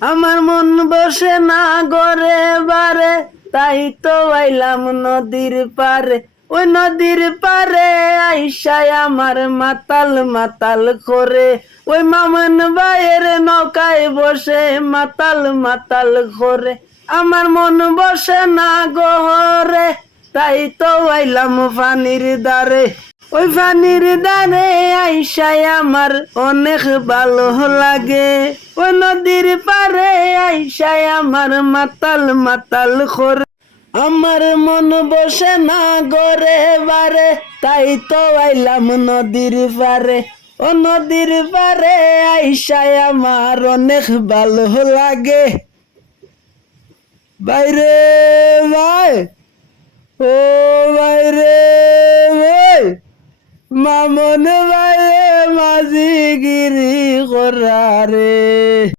আমার মন বসে না ঘরে বারে, তাই তো আইলাম নদীর পারে। ওই নদীর পারে আইসায় আমার মাতাল মাতাল করে। ওই মামুন ভাইয়ের নৌকায় বসে মাতাল মাতাল করে। আমার মন বসে না ঘরে, তাই তো আইলাম পানির দ্বারে। ওই পানির দ্বারে আইসায় আমার অনেক ভালো লাগে। ওই নদীর পারে আইসায় আমার মাতাল মাতাল করে। আমার মন বসে না ঘরে বারে, তাই তো আইলাম নদীর পারে। ও নদীর পারে আইসায় আমার অনেক ভালো লাগে। বাইরে ভাই, ও বাইরে ভাই, মামন ভাই মাঝি গিরি করা রে।